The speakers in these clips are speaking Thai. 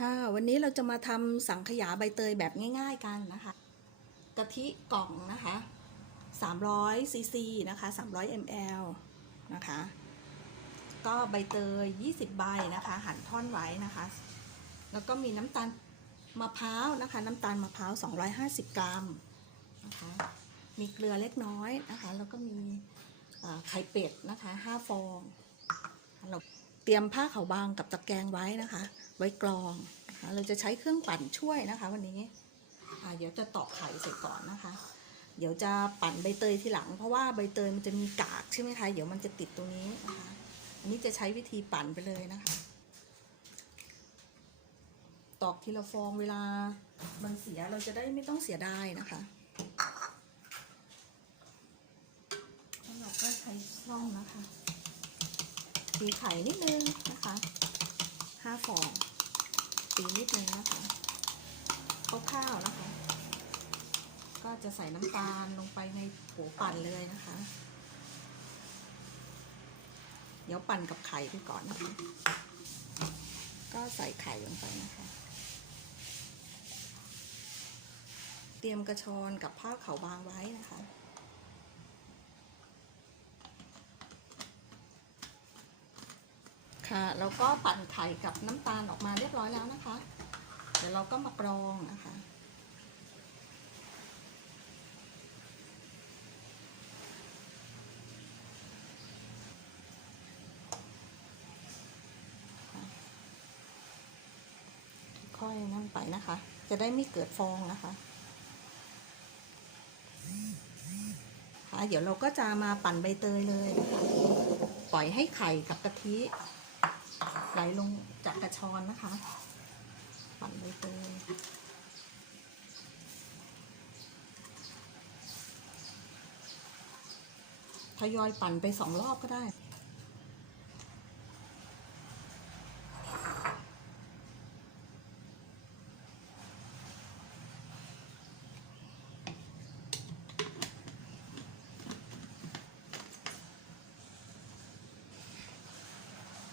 ค่ะวันนี้เราจะมาทำสังขยาใบเตยแบบง่าย ๆกันนะคะ กะทิกล่องนะคะ300ซีซีนะคะ300 ml นะคะ ก็ใบเตย 20 ใบนะคะ หั่นท่อนไว้นะคะ แล้วก็มีน้ำตาลมะพร้าวนะคะ น้ำตาลมะพร้าว 250 กรัมนะคะ มีเกลือเล็กน้อยนะคะ แล้วก็มีไข่เป็ดนะคะ 5 ฟองเรา รียมผ้าขาวบางกับตะแกรงไว้นะคะ ไว้กรองนะคะเราจะใช้เครื่องปั่นช่วยนะคะ วันนี้เดี๋ยวจะตอกไข่ใส่ก่อนนะคะ เดี๋ยวจะปั่นใบเตยทีหลัง เพราะว่าใบเตยมันจะมีกากใช่ไหมคะ เดี๋ยวมันจะติดตรงนี้นะคะอันนี้จะใช้วิธีปั่นไปเลยนะคะ ตอกทีละฟองเวลามันเสียเราจะได้ไม่ต้องเสียดายนะคะแล้วเราก็ใช้ช่องนะคะ ตีไข่นิดนึงนะคะห้าฟองตีนิดนึงนะคะคร่าวๆนะคะ ก็จะใส่น้ำตาลลงไปในโถปั่นเลยนะคะ เดี๋ยวปั่นกับไข่ไปก่อนนะคะ ก็ใส่ไข่ลงไปนะคะ เตรียมกระชอนกับผ้าขาวบางไว้นะคะ ค่ะแล้วก็ปั่นไข่กับน้ำตาลออกมาเรียบร้อยแล้วนะคะ เดี๋ยวเราก็มากรองนะคะค่อยนั่นไปนะคะ จะได้ไม่เกิดฟองนะคะค่ะเดี๋ยวเราก็จะมาปั่นใบเตยเลย ปล่อยให้ไข่กับกะทิ ไหลลงจากกระชอนนะคะปั่นไปเตยทยอยปั่นไปสองรอบก็ได้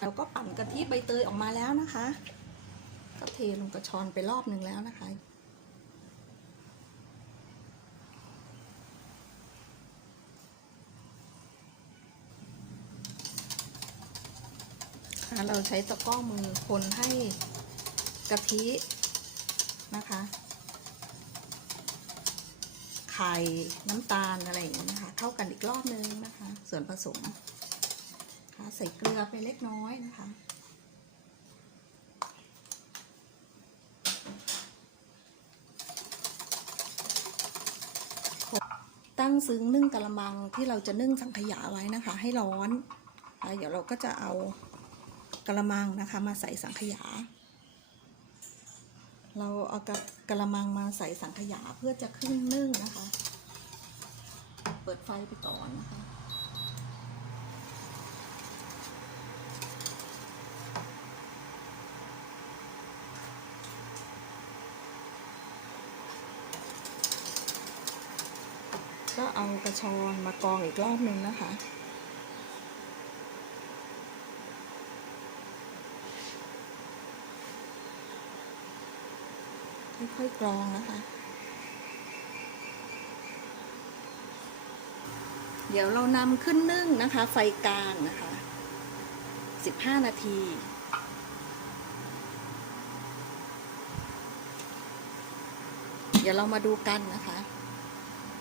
เราก็ปั่นกะทิใบเตยออกมาแล้วนะคะ ก็เทลงกระชอนไปรอบหนึ่งแล้วนะคะ เราใช้ตะกร้อมือคนให้กะทินะคะ ไข่น้ำตาลอะไรอย่างเงี้นะคะ เข้ากันอีกรอบนึงนะคะ ส่วนผสม คะ ใส่เกลือไปเล็กน้อยนะคะตั้งซึ้งนึ่งกะละมังที่เราจะนึ่งสังขยาไว้นะคะ ให้ร้อนเดี๋ยวเราก็จะเอากะละมังนะคะมาใส่สังขยา เราเอากะกะละมังมาใส่สังขยาเพื่อจะขึ้นนึ่งนะคะ เปิดไฟไปก่อนนะคะ ก็เอากระชอนมากรองอีกรอบนึงนะคะ ค่อยๆกรองนะคะ เดี๋ยวเรานำขึ้นนึ่งนะคะ ไฟกลางนะคะ 15 นาทีเดี๋ยวเรามาดูกันนะคะ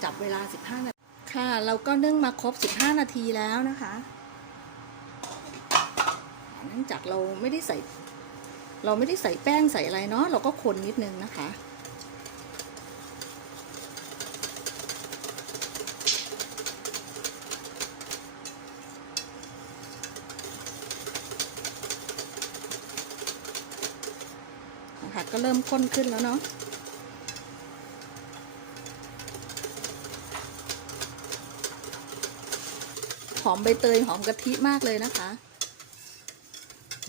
จับเวลา 15 นาทีค่ะ เราก็นึ่งมาครบ 15 นาทีแล้วนะคะเนื่องจากเราไม่ได้ใส่ เราไม่ได้ใส่แป้งใส่อะไรเนาะเราก็คนนิดนึงนะคะนะคะก็เริ่มข้นขึ้นแล้วเนาะ อมใบเตยหอมกะทิมากเลยนะคะ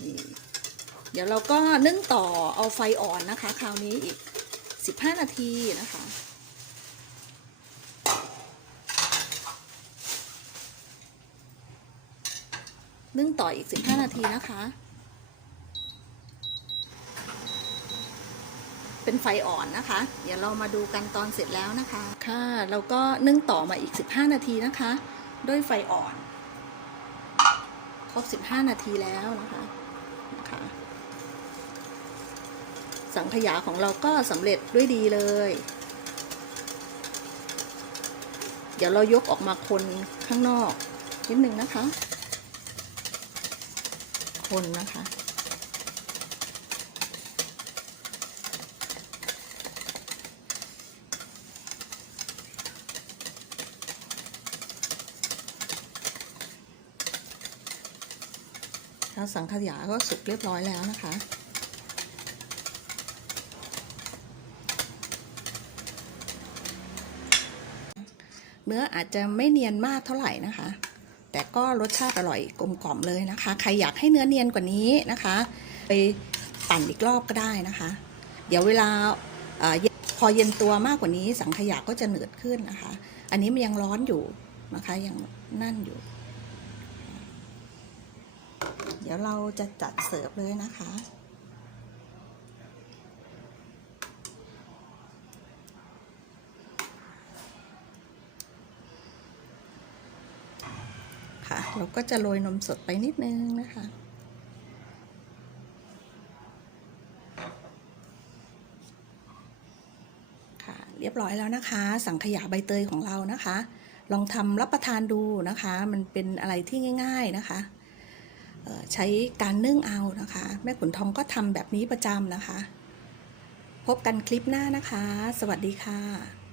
นี่เดี๋ยวเราก็นึ่งต่อเอาไฟอ่อนนะคะ คราวนี้อีก 15 นาทีนะคะ นึ่งต่ออีก 15 นาทีนะคะ เป็นไฟอ่อนนะคะ เดี๋ยวเรามาดูกันตอนเสร็จแล้วนะคะ ค่ะแล้วก็นึ่งต่อมาอีก 15 นาทีนะคะ ด้วยไฟอ่อน บ 15 นาทีแล้วนะคะนะคะสังขยาของเราก็สำเร็จด้วยดีเลย เดี๋ยวเรายกออกมาคนข้างนอกนิดนึงนะคะ คนนะคะ ถ้าสังขยาก็สุกเรียบร้อยแล้วนะคะ เนื้ออาจจะไม่เนียนมากเท่าไหร่นะคะ แต่ก็รสชาติอร่อยกลมกล่อมเลยนะคะ ใครอยากให้เนื้อเนียนกว่านี้นะคะ ไปปั่นอีกรอบก็ได้นะคะ เดี๋ยวเวลาอพอเย็นตัวมากกว่านี้สังขยาก็จะเหนืดขึ้นนะคะ อันนี้มันยังร้อนอยู่นะคะยังนั่นอยู่ ดี๋ยวเราจะจัดเสิร์ฟเลยนะคะ ค่ะ เราก็จะโรยนมสดไปนิดนึงนะคะค่ะเรียบร้อยแล้วนะคะ สังขยาใบเตยของเรานะคะ ลองทำรับประทานดูนะคะ มันเป็นอะไรที่ง่าย ๆนะคะ ใช้การนึ่งเอานะคะ แม่ขุนทองก็ทำแบบนี้ประจำนะคะ พบกันคลิปหน้านะคะ สวัสดีค่ะ